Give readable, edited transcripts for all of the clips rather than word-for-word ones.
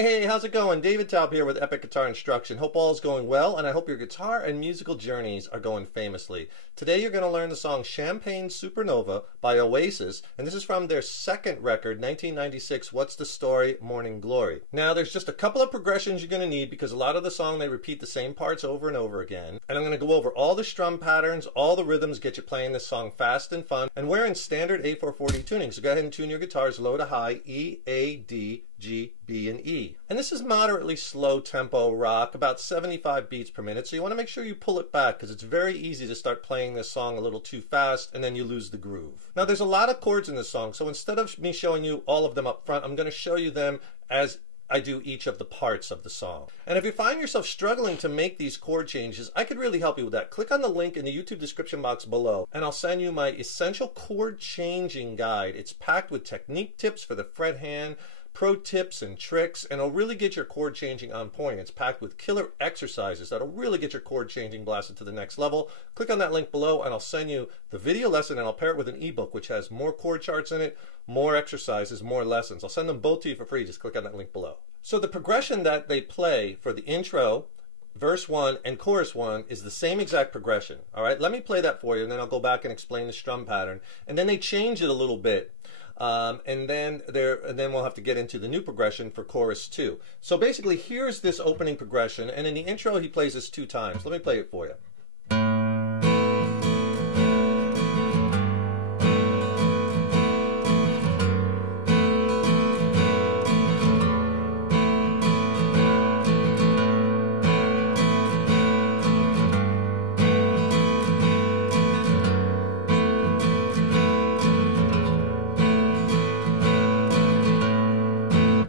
Hey, how's it going? David Taub here with Epic Guitar Instruction. Hope all is going well, and I hope your guitar and musical journeys are going famously. Today you're going to learn the song Champagne Supernova by Oasis, and this is from their second record, 1996, What's the Story? Morning Glory. Now there's just a couple of progressions you're going to need because a lot of the song they repeat the same parts over and over again. And I'm going to go over all the strum patterns, all the rhythms, get you playing this song fast and fun. And we're in standard A440 tuning, so go ahead and tune your guitars low to high, E, A, D, G, B, and E. And this is moderately slow tempo rock, about 75 beats per minute, so you want to make sure you pull it back because it's very easy to start playing this song a little too fast and then you lose the groove. Now there's a lot of chords in this song, so instead of me showing you all of them up front, I'm going to show you them as I do each of the parts of the song. And if you find yourself struggling to make these chord changes, I could really help you with that. Click on the link in the YouTube description box below and I'll send you my essential chord changing guide. It's packed with technique tips for the fret hand, pro tips and tricks, and it'll really get your chord changing on point. It's packed with killer exercises that'll really get your chord changing blasted to the next level. Click on that link below and I'll send you the video lesson and I'll pair it with an ebook which has more chord charts in it, more exercises, more lessons. I'll send them both to you for free. Just click on that link below. So the progression that they play for the intro, verse 1 and chorus 1 is the same exact progression. All right, let me play that for you and then I'll go back and explain the strum pattern. And then they change it a little bit. And then we'll have to get into the new progression for chorus 2. So basically here's this opening progression, and in the intro he plays this 2 times. Let me play it for you.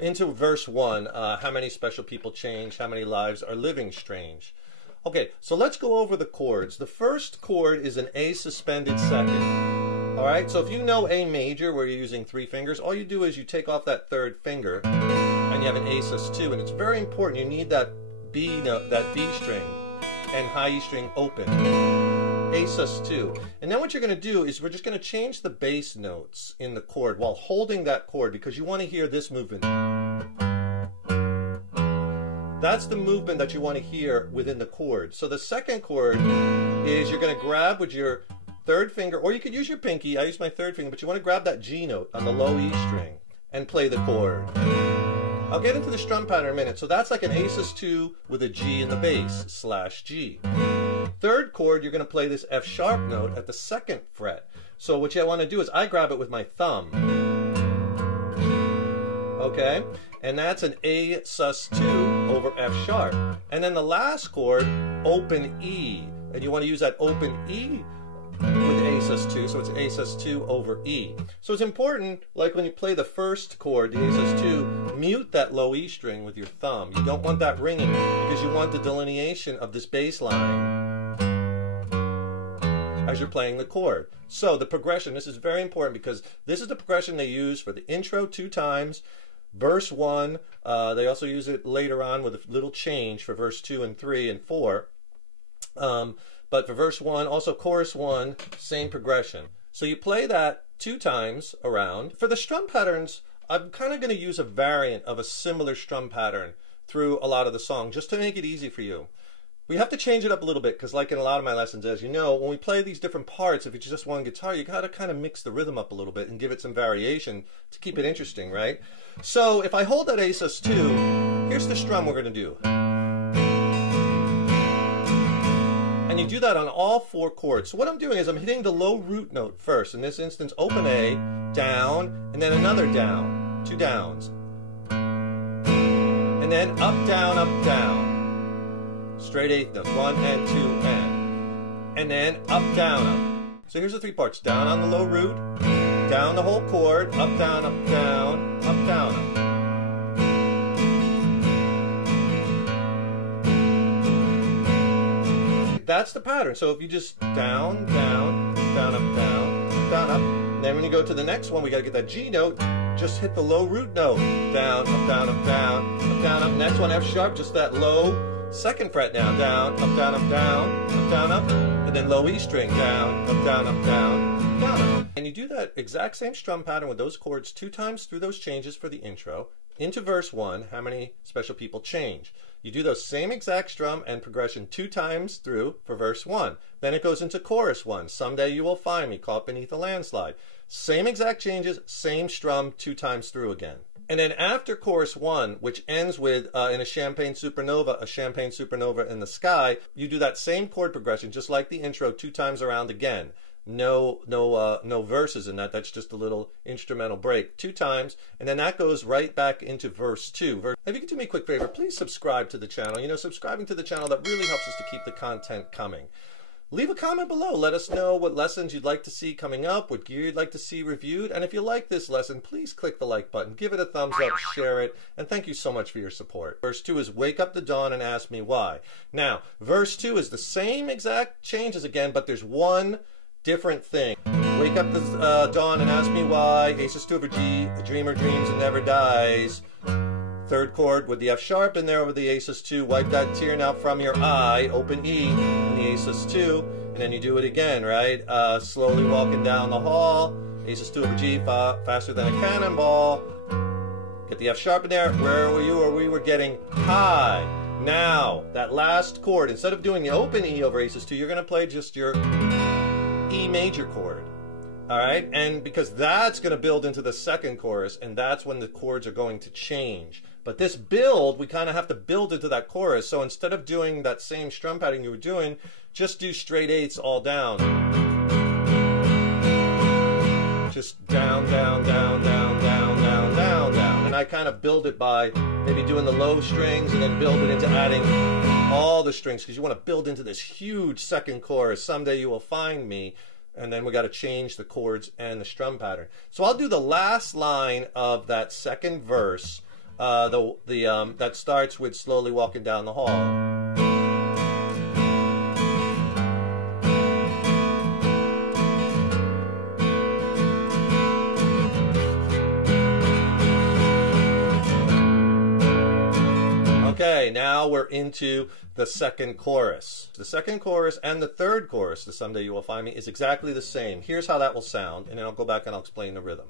Into verse 1, how many special people change, how many lives are living strange. Okay, so let's go over the chords. The first chord is an A suspended second. All right, so if you know A major where you're using 3 fingers, all you do is you take off that 3rd finger and you have an A sus2, and it's very important. You need that B note, that B string and high E string open. A sus2. And then what you're going to do is we're just going to change the bass notes in the chord while holding that chord because you want to hear this movement. That's the movement that you want to hear within the chord. So the second chord is you're going to grab with your 3rd finger, or you could use your pinky. I use my 3rd finger, but you want to grab that G note on the low E string and play the chord. I'll get into the strum pattern in a minute. So that's like an A sus2 with a G in the bass, /G. 3rd chord, you're going to play this F sharp note at the 2nd fret. So what you want to do is I grab it with my thumb. Okay? And that's an A sus2 over F sharp. And then the last chord, open E. And you want to use that open E with A sus2, so it's A sus2 over E. So it's important, like when you play the first chord, the A sus2, mute that low E string with your thumb. You don't want that ringing because you want the delineation of this bass line as you're playing the chord. So the progression, this is very important because this is the progression they use for the intro 2 times, verse 1, they also use it later on with a little change for verse 2 and 3 and 4. But for verse 1, also chorus 1, same progression. So you play that 2 times around. For the strum patterns, I'm kind of going to use a variant of a similar strum pattern through a lot of the song just to make it easy for you. We have to change it up a little bit because like in a lot of my lessons, as you know, when we play these different parts, if it's just one guitar, you got to kind of mix the rhythm up a little bit and give it some variation to keep it interesting, right? So if I hold that A sus2, here's the strum we're going to do. And you do that on all 4 chords. So what I'm doing is I'm hitting the low root note first. In this instance, open A, down, and then another down, 2 downs. And then up, down. Straight 8th notes, 1 and 2 and then up, down, up. So here's the 3 parts. Down on the low root, down the whole chord, up, down, up, down, up, down, up. That's the pattern. So if you just down, down, down, up, down, down, up. Then when you go to the next one, we got to get that G note. Just hit the low root note. Down, up, down, up, down, up, down, up. Next one, F sharp, just that low 2nd fret now. Down, up, down, up, down, up, down, up. And then low E string. Down, up, down, up, down, down, up. And you do that exact same strum pattern with those chords 2 times through those changes for the intro. into verse 1, how many special people change? You do those same exact strum and progression 2 times through for verse 1. Then it goes into chorus 1. Someday you will find me caught beneath a landslide. Same exact changes, same strum 2 times through again. And then after chorus 1, which ends with in a champagne supernova in the sky, you do that same chord progression just like the intro 2 times around again. No verses in that. That's just a little instrumental break 2 times, and then that goes right back into verse 2. If you could do me a quick favor, please subscribe to the channel. You know, subscribing to the channel, that really helps us to keep the content coming. Leave a comment below. Let us know what lessons you'd like to see coming up, what gear you'd like to see reviewed, and if you like this lesson, please click the like button, give it a thumbs up, share it, and thank you so much for your support. Verse 2 is wake up the dawn and ask me why. Now, verse 2 is the same exact changes again, but there's one different thing. Wake up the dawn and ask me why. Aces 2 over G, a dreamer dreams and never dies. Third chord with the F sharp in there over the Aces 2. Wipe that tear now from your eye. Open E in the Aces 2. And then you do it again, right? Slowly walking down the hall. Aces 2 over G, faster than a cannonball. Get the F sharp in there. Where were you? Or we were getting high. Now, that last chord, instead of doing the open E over Aces 2, you're going to play just your E major chord. All right, and because that's going to build into the second chorus, and that's when the chords are going to change. But this build, we kind of have to build into that chorus. So instead of doing that same strum pattern you were doing, just do straight 8s all down. Just down, down, down, down, down, down, down, down. And I kind of build it by maybe doing the low strings and then build it into adding all the strings, because you want to build into this huge second chorus. Someday you will find me. And then we got to change the chords and the strum pattern. So I'll do the last line of that second verse, that starts with slowly walking down the hall. Okay, now we're into the second chorus. The second chorus and the third chorus, the Someday You Will Find Me, is exactly the same. Here's how that will sound, and then I'll go back and I'll explain the rhythm.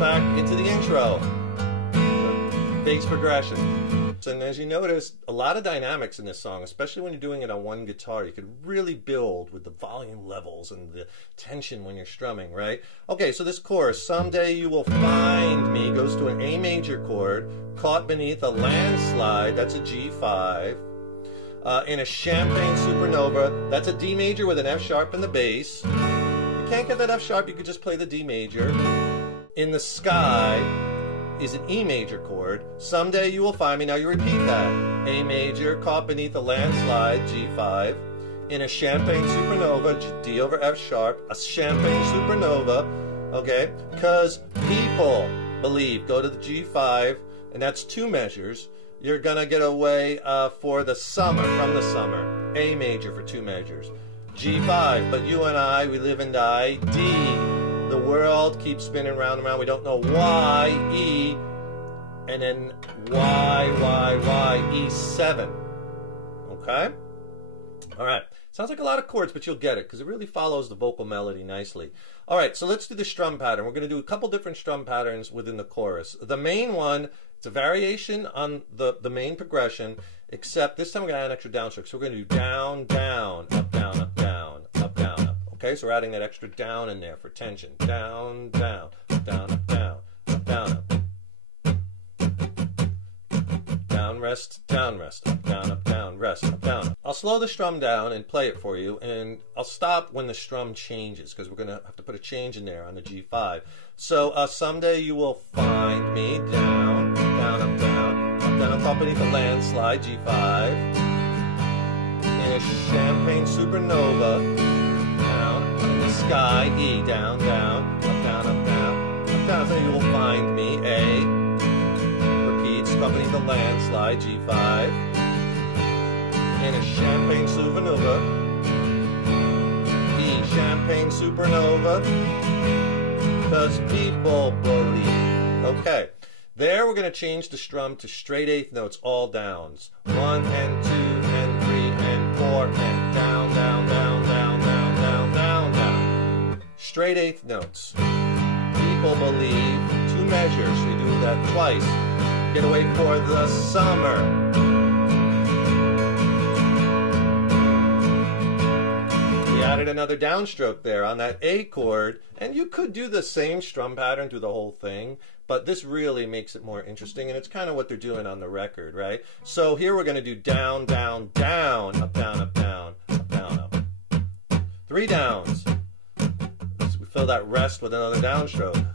Back into the intro, bass progression. And as you notice, a lot of dynamics in this song, especially when you're doing it on one guitar. You can really build with the volume levels and the tension when you're strumming, right? Okay, so this chorus, someday you will find me, goes to an A major chord, caught beneath a landslide, that's a G5. In a champagne supernova, that's a D major with an F sharp in the bass. If you can't get that F sharp, you could just play the D major. In the sky is an E major chord. Someday you will find me. Now you repeat that. A major, caught beneath a landslide, G5. In a champagne supernova, D over F sharp. A champagne supernova, okay? Because people believe, go to the G5, and that's 2 measures. You're gonna get away for the summer, from the summer. A major for 2 measures. G5, but you and I, we live and die. D. The world keeps spinning round and round. We don't know why. E. And then Y, E7. Okay? All right. Sounds like a lot of chords, but you'll get it because it really follows the vocal melody nicely. All right, so let's do the strum pattern. We're going to do a couple different strum patterns within the chorus. The main one, it's a variation on the main progression, except this time we're going to add an extra downstroke. So we're going to do down, down, up, down, up, down, up, down, up. Okay, so we're adding that extra down in there for tension. Down, down, down, up, down, up, down, up. Down, rest, up, down, rest, up, down. I'll slow the strum down and play it for you, and I'll stop when the strum changes, because we're going to have to put a change in there on the G5. So someday you will find me down, down, up, down, up top beneath the landslide, G5, in a champagne supernova, down, in the sky, E, down, down, up, down, up, down, up, down. So you will find me, A, repeats, top beneath the landslide, G5, in a champagne supernova, E, champagne supernova, because people believe. Okay, there we're going to change the strum to straight eighth notes, all downs. 1 and 2 and 3 and 4 and down, down, down, down, down, down, down, down. Straight eighth notes. People believe. 2 measures. We do that twice. Get away for the summer. Added another downstroke there on that A chord, and you could do the same strum pattern through the whole thing, but this really makes it more interesting, and it's kind of what they're doing on the record, right? So here we're going to do down, down, down, up, down, up, down, up, down, up. 3 downs. So we fill that rest with another downstroke.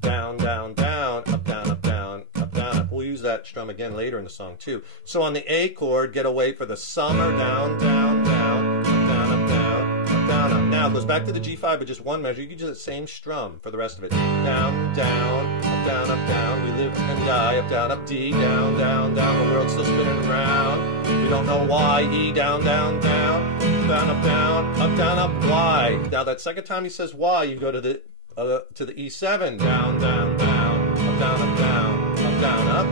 Down, down, down, up, down, up, down, up, down, up. We'll use that strum again later in the song too. So on the A chord, get away for the summer, down, down, down, up, down, up, down, up, down, up. Now it goes back to the G5 with just 1 measure. You can do the same strum for the rest of it. Down, down, up, down, up, down. We live and die, up, down, up, D, down, down, down. The world's still spinning around. We don't know why. E, down, down, down, down, up, down, up, down, up, Y. Now that second time he says Y, you go to the E7, down, down, down, up, down, up, down, up, down, up.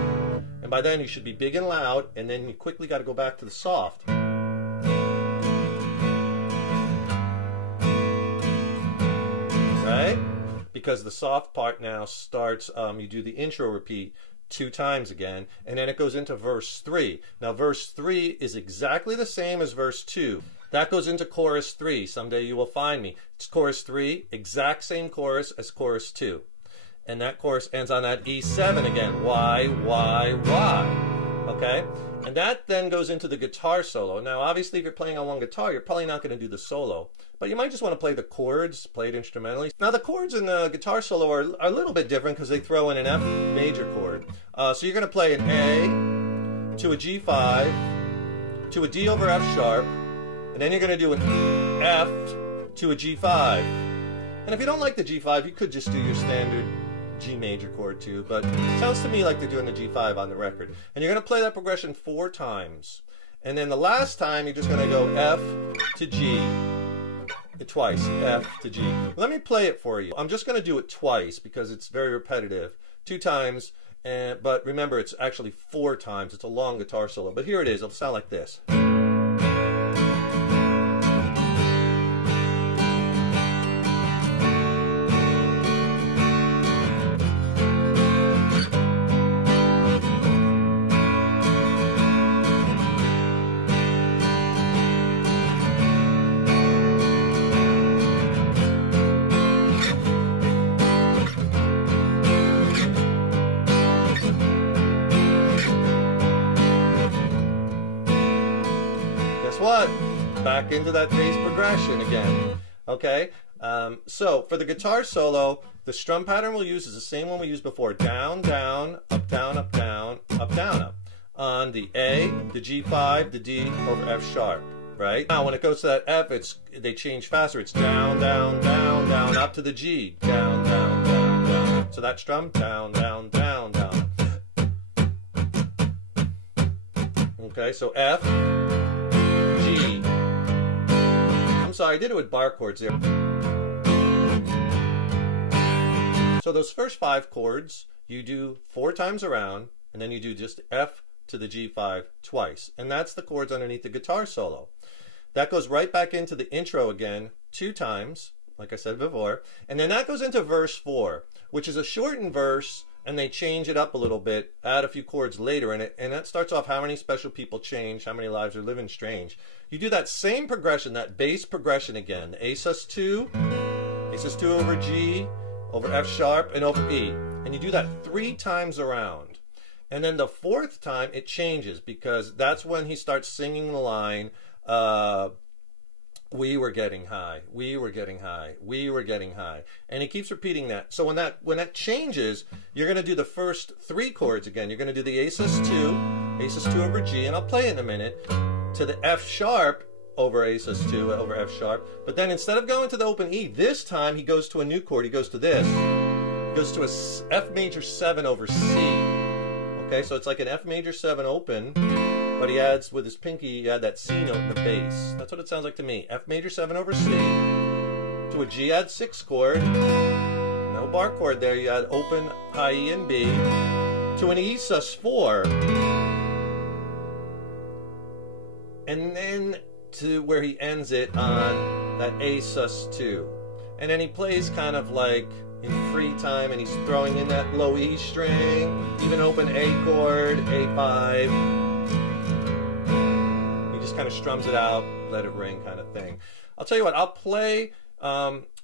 And by then you should be big and loud, and then you quickly got to go back to the soft. Right? Because the soft part now starts, you do the intro repeat 2 times again, and then it goes into verse 3. Now verse 3 is exactly the same as verse 2. That goes into chorus 3, someday you will find me. It's chorus 3, exact same chorus as chorus 2. And that chorus ends on that E7 again. Y, Y, Y. Okay? And that then goes into the guitar solo. Now, obviously, if you're playing on one guitar, you're probably not going to do the solo. But you might just want to play the chords, play it instrumentally. Now, the chords in the guitar solo are a little bit different because they throw in an F major chord. So you're going to play an A to a G5 to a D over F sharp, and then you're going to do an F to a G5. And if you don't like the G5, you could just do your standard G major chord too, but it sounds to me like they're doing the G5 on the record. And you're going to play that progression 4 times. And then the last time, you're just going to go F to G. Twice, F to G. Let me play it for you. I'm just going to do it twice because it's very repetitive. 2 times, but remember it's actually 4 times. It's a long guitar solo. But here it is. It'll sound like this. What? Back into that bass progression again. Okay? So for the guitar solo, the strum pattern we'll use is the same one we used before. Down, down, up, down, up, down, up, down, up. On the A, the G5, the D over F sharp. Right? Now when it goes to that F, they change faster. It's down, down, down, down, up to the G. Down, down, down, down. So that strum, down, down, down, down. Okay, so F, G. I'm sorry, I did it with bar chords there. So those first 5 chords, you do 4 times around, and then you do just F to the G5 twice. And that's the chords underneath the guitar solo. That goes right back into the intro again 2 times, like I said before. And then that goes into verse 4, which is a shortened verse, and they change it up a little bit, add a few chords later in it, and that starts off how many special people change, how many lives are living strange. You do that same progression, that bass progression again, A sus2 over G, over F sharp, and over E. And you do that 3 times around. And then the fourth time it changes, because that's when he starts singing the line, we were getting high, we were getting high, we were getting high. And he keeps repeating that. So when that changes, you're going to do the first three chords again. You're going to do the A sus2 over G, and I'll play it in a minute, to the F sharp over A sus2 over F sharp. But then instead of going to the open E, this time he goes to a new chord. He goes to this. He goes to a F major 7 over C. Okay, so it's like an F major 7 open, but he adds, with his pinky, he add that C note in the bass. That's what it sounds like to me. F major 7 over C, to a G add 6 chord, no bar chord there, you add open, high E and B, to an E sus4, and then to where he ends it on that A sus2. And then he plays kind of like in free time, and he's throwing in that low E string, even open A chord, A5. He just kind of strums it out, let it ring kind of thing. I'll tell you what, I'll play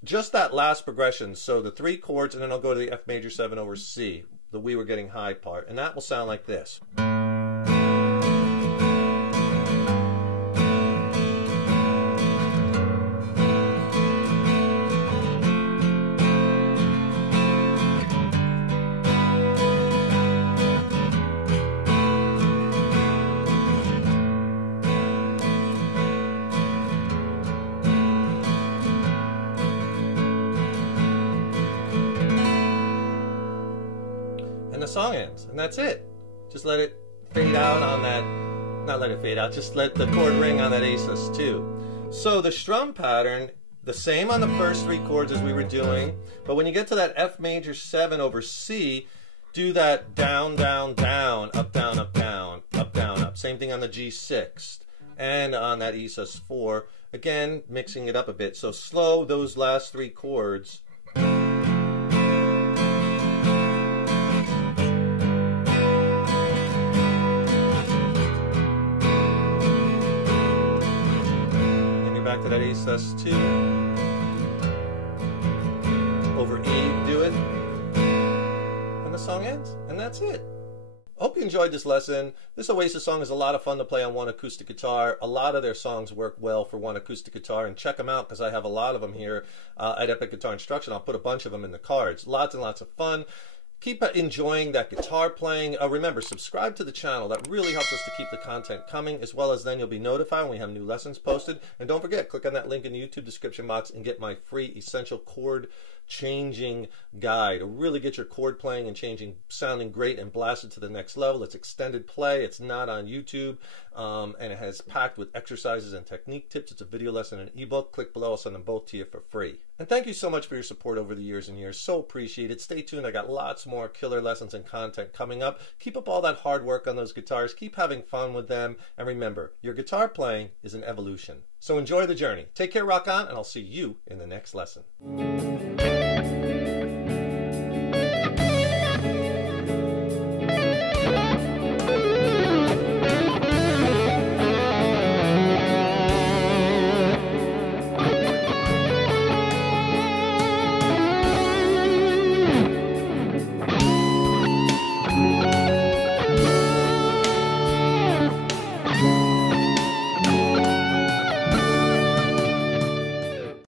just that last progression, so the three chords, and then I'll go to the F major 7 over C, the we were getting high part, and that will sound like this. And the song ends, and that's it. Just let it fade out on that, not let it fade out, just let the chord ring on that A sus2. So the strum pattern, the same on the first three chords as we were doing, but when you get to that F major 7 over C, do that down, down, down, up, down, up, down, up, down, up. Same thing on the G6 and on that E sus4. Again, mixing it up a bit. So slow those last three chords. Back to that A sus2 over E, do it, and the song ends, and that's it. I hope you enjoyed this lesson. This Oasis song is a lot of fun to play on one acoustic guitar. A lot of their songs work well for one acoustic guitar, and check them out because I have a lot of them here at Epic Guitar Instruction. I'll put a bunch of them in the cards. Lots and lots of fun. Keep enjoying that guitar playing. Remember, subscribe to the channel. That really helps us to keep the content coming, as well as then you'll be notified when we have new lessons posted. And don't forget, click on that link in the YouTube description box and get my free essential chord changing guide to really get your chord playing and changing sounding great and blast it to the next level. It's extended play. It's not on YouTube, and it has packed with exercises and technique tips. It's a video lesson and an ebook. Click below. I'll send them both to you for free. And thank you so much for your support over the years and years. So appreciated. Stay tuned. I got lots more killer lessons and content coming up. Keep up all that hard work on those guitars. Keep having fun with them. And remember, your guitar playing is an evolution. So enjoy the journey. Take care, rock on, and I'll see you in the next lesson.